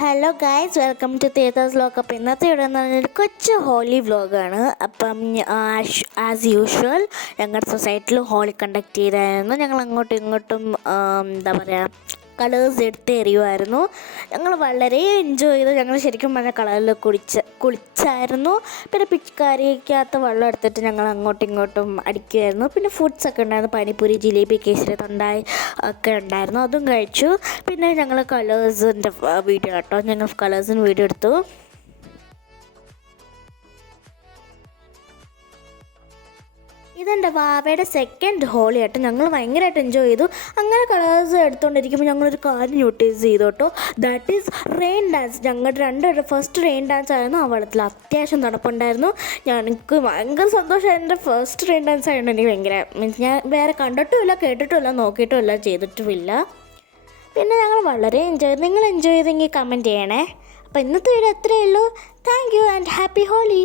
Hello guys, welcome to തേതാസ് vlog. അപ്പോൾ ഇന്നത്തെ ഇവിടെ എന്ന് പറഞ്ഞാൽ കൊച്ചു ഹോളി വ്ലോഗാണ്. അപ്പം ആസ് യൂഷ്വൽ ഞങ്ങളുടെ സൊസൈറ്റിയിൽ ഹോളി കണ്ടക്ട് ചെയ്തായിരുന്നു. ഞങ്ങൾ അങ്ങോട്ടും ഇങ്ങോട്ടും എന്താ പറയുക, കളേഴ്സ് എടുത്ത് എറിയുമായിരുന്നു. ഞങ്ങൾ വളരെ എൻജോയ് ചെയ്തു. ഞങ്ങൾ ശരിക്കും പറഞ്ഞാൽ കളറിൽ കുളിച്ചായിരുന്നു. പിന്നെ പിച്ചുകാരിക്കകത്ത് വെള്ളം എടുത്തിട്ട് ഞങ്ങൾ അങ്ങോട്ടും ഇങ്ങോട്ടും അടിക്കുമായിരുന്നു. പിന്നെ ഫുഡ്സൊക്കെ ഉണ്ടായിരുന്നു, പാനിപ്പൂരി, ജിലേബി, കേസരി, തൊണ്ടായി ഒക്കെ ഉണ്ടായിരുന്നു. അതും കഴിച്ചു. പിന്നെ ഞങ്ങൾ കളേഴ്സിൻ്റെ വീഡിയോ കേട്ടോ, ഞങ്ങൾ കളേഴ്സിന് വീഡിയോ എടുത്തു. ഇതെൻ്റെ വാവയുടെ സെക്കൻഡ് ഹോളി ആയിട്ട് ഞങ്ങൾ ഭയങ്കരമായിട്ട് എൻജോയ് ചെയ്തു. അങ്ങനെ കളേഴ്സ് എടുത്തുകൊണ്ടിരിക്കുമ്പോൾ ഞങ്ങളൊരു കാര്യം നോട്ടീസ് ചെയ്തു കേട്ടോ. That is rain dance. ഞങ്ങളുടെ രണ്ടുപേരുടെ ഫസ്റ്റ് റെയിൻ ഡാൻസ് ആയിരുന്നു. ആ വെള്ളത്തിൽ അത്യാവശ്യം തണുപ്പുണ്ടായിരുന്നു. എനിക്ക് ഭയങ്കര സന്തോഷമായി. എൻ്റെ ഫസ്റ്റ് റെയിൻ ഡാൻസ് ആയതുകൊണ്ട് എനിക്ക് ഭയങ്കര മീൻസ് ഞാൻ വേറെ കണ്ടിട്ടുമില്ല, കേട്ടിട്ടുമില്ല, നോക്കിയിട്ടുമില്ല, ചെയ്തിട്ടുമില്ല. പിന്നെ ഞങ്ങൾ വളരെ എൻജോയ് ചെയ്തു. നിങ്ങൾ എൻജോയ് ചെയ്തെങ്കിൽ കമൻറ്റ് ചെയ്യണേ. അപ്പോൾ ഇന്നത്തെ വീഡിയോ അത്രയേ ഉള്ളൂ. Thank you and happy holy.